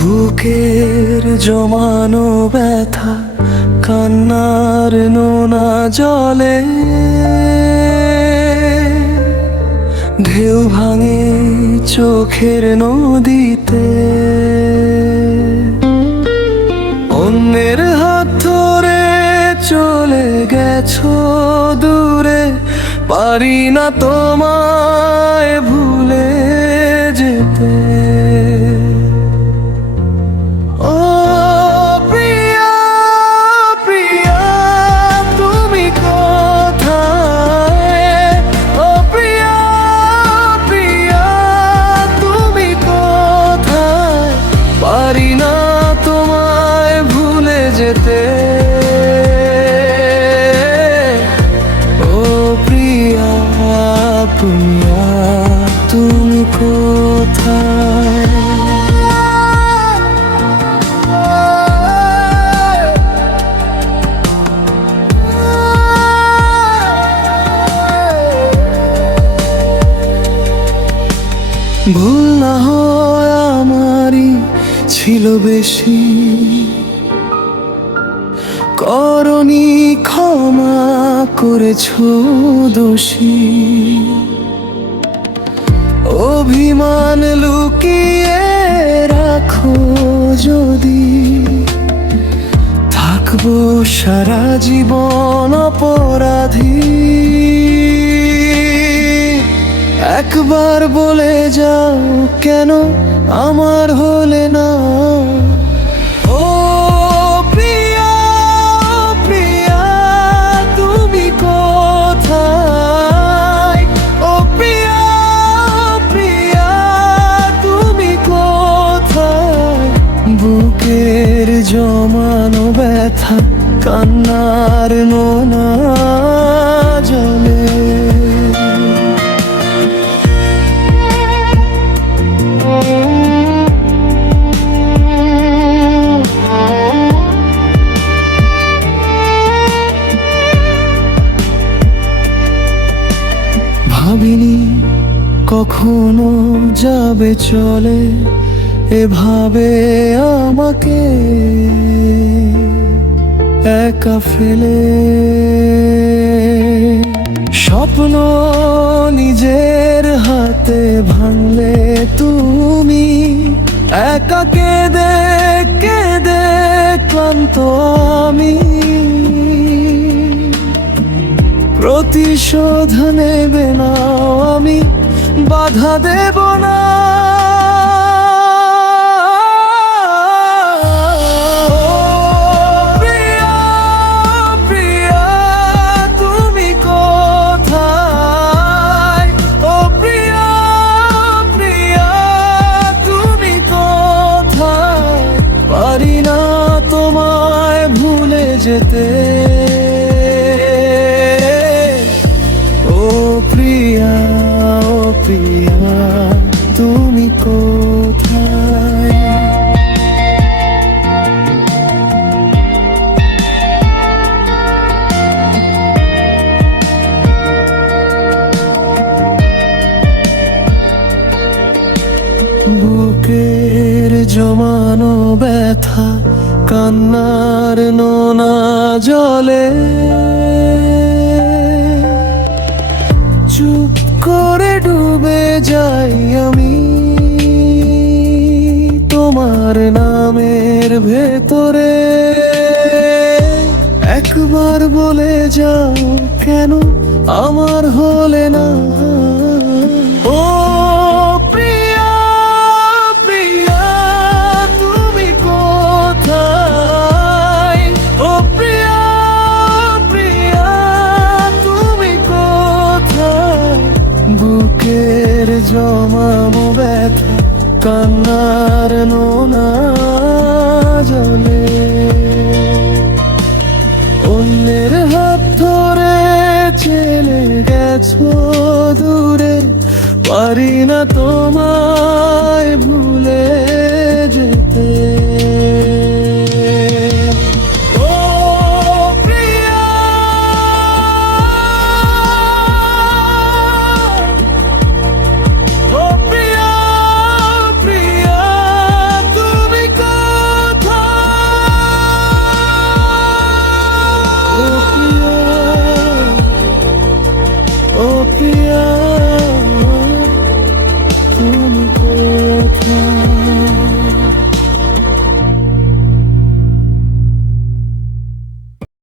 বুকের জমানো ব্যথা কান্নার নোনা জলে ঢেউ ভাঙে চোখের নদীতে। অন্যের হাত ধরে চলে গেছো দূরে, পারি না তোমায় ভুলে যেতে। ও প্রিয়া প্রিয়া তুমি কোথায়? ও প্রিয়া প্রিয়া তুমি কোথায়? পারি না তোমায় ভুলে যেতে। ও প্রিয়া প্রিয়া তুমি কোথায়? ভুল না হয় আমারই ছিল বেশি, করনি ক্ষমা করেছো দোষী। অভিমান লুকিয়ে রাখো যদি, থাকবো সারা জীবন অপরাধী। একবার বলে যাও কেন আমার হলে না? ও প্রিয়া প্রিয়া তুমি কোথায়? ও প্রিয়া প্রিয়া তুমি কোথায়? বুকের জমানো ব্যথা কান্নার নোনা জলে। ভাবিনি কখনো যাবে চলে এভাবে আমাকে একা ফেলে। স্বপ্ন নিজের হাতে ভাঙলে তুমি, একা কেঁদে কেঁদে ক্লান্ত আমি। প্রতিশোধ নেবে না আমি, বাধা দেব না। প্রিয়া প্রিয়া তুমি কোথায়? ও প্রিয়া প্রিয়া তুমি কোথায়? পারি না তোমায় ভুলে যেতে। প্রিয়া ও প্রিয়া তুমি কোথায়? বুকের জমানো ব্যথা কান্নার নোনা জলে চুপ করে ডুবে যাই আমি তোমার নামের ভেতরে। একবার বলে যাও কেন আমার হলে না? ও প্রিয়া প্রিয়া তুমি কোথায়? ও প্রিয়া প্রিয়া তুমি কোথায়? বুকের জমানো ব্যথা কান্নার